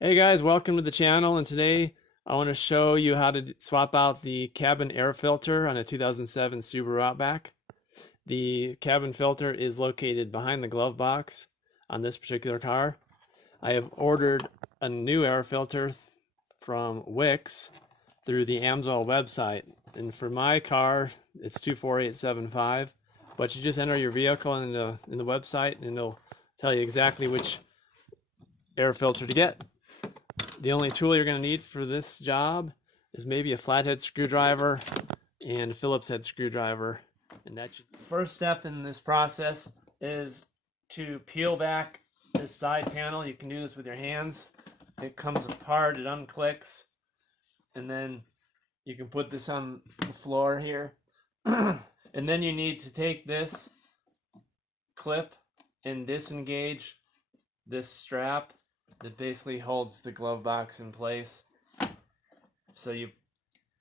Hey guys, welcome to the channel, and today I want to show you how to swap out the cabin air filter on a 2007 Subaru Outback. The cabin filter is located behind the glove box on this particular car. I have ordered a new air filter from Wix through the Amsoil website, and for my car it's 24875, but you just enter your vehicle in the website and it'll tell you exactly which air filter to get. The only tool you're going to need for this job is maybe a flathead screwdriver and a Phillips head screwdriver. And that's the first step in this process is to peel back this side panel. You can do this with your hands. It comes apart, it unclicks, and then you can put this on the floor here. And then you need to take this clip and disengage this strap that basically holds the glove box in place. So you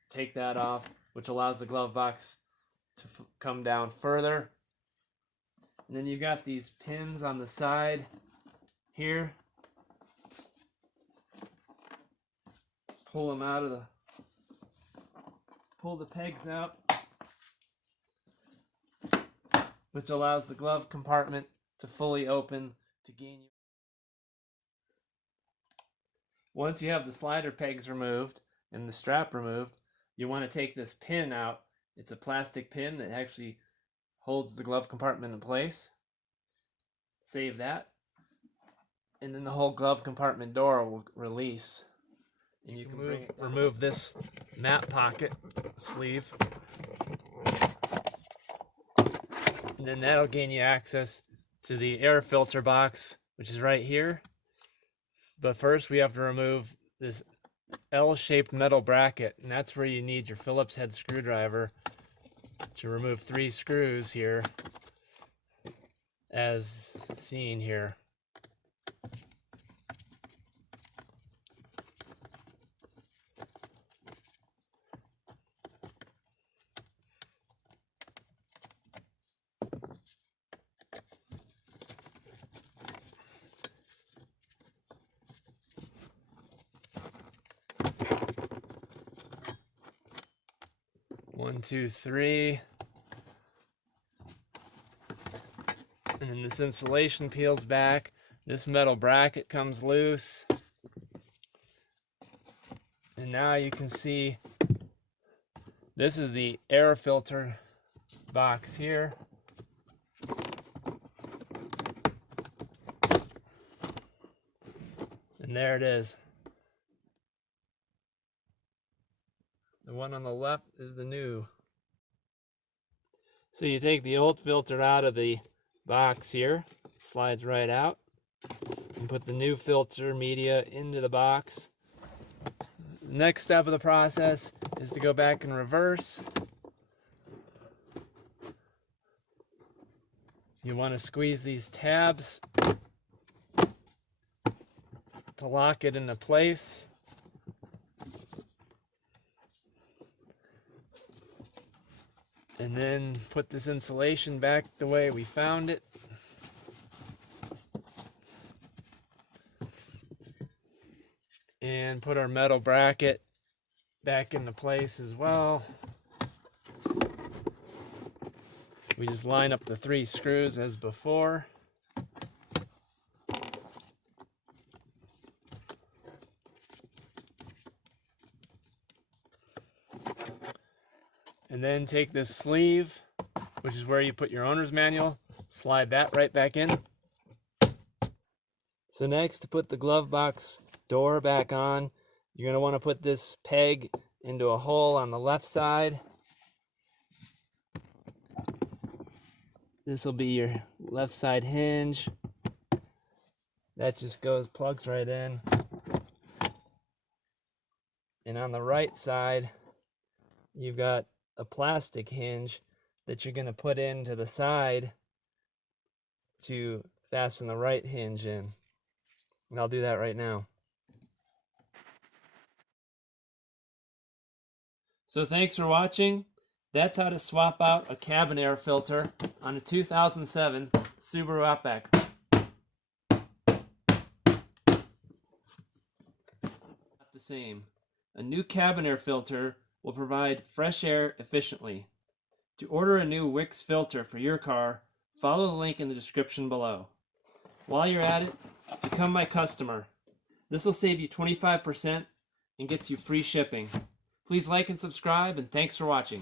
take that off, which allows the glove box to come down further. And then you've got these pins on the side here. Pull them out of pull the pegs out, which allows the glove compartment to fully open to gain. Once you have the slider pegs removed and the strap removed, you want to take this pin out. It's a plastic pin that actually holds the glove compartment in place. Save that. And then the whole glove compartment door will release. And you can remove this mat pocket sleeve. And then that'll gain you access to the air filter box, which is right here. But first we have to remove this L-shaped metal bracket, and that's where you need your Phillips head screwdriver to remove 3 screws here, as seen here. One, two, three. And then this insulation peels back. This metal bracket comes loose. And now you can see this is the air filter box here. And there it is. The one on the left is the new. So you take the old filter out of the box here, it slides right out, and put the new filter media into the box. The next step of the process is to go back in reverse. You want to squeeze these tabs to lock it into place. And then put this insulation back the way we found it. And put our metal bracket back into place as well. We just line up the 3 screws as before. And then take this sleeve, which is where you put your owner's manual, slide that right back in. So next, to put the glove box door back on, you're going to want to put this peg into a hole on the left side. This will be your left side hinge. That just plugs right in. And on the right side, you've got a plastic hinge that you're going to put into the side to fasten the right hinge in. And I'll do that right now. So thanks for watching. That's how to swap out a cabin air filter on a 2007 Subaru Outback. same. A new cabin air filter will provide fresh air efficiently. To order a new Wix filter for your car, follow the link in the description below. While you're at it, become my customer. This will save you 25% and gets you free shipping. Please like and subscribe, and thanks for watching.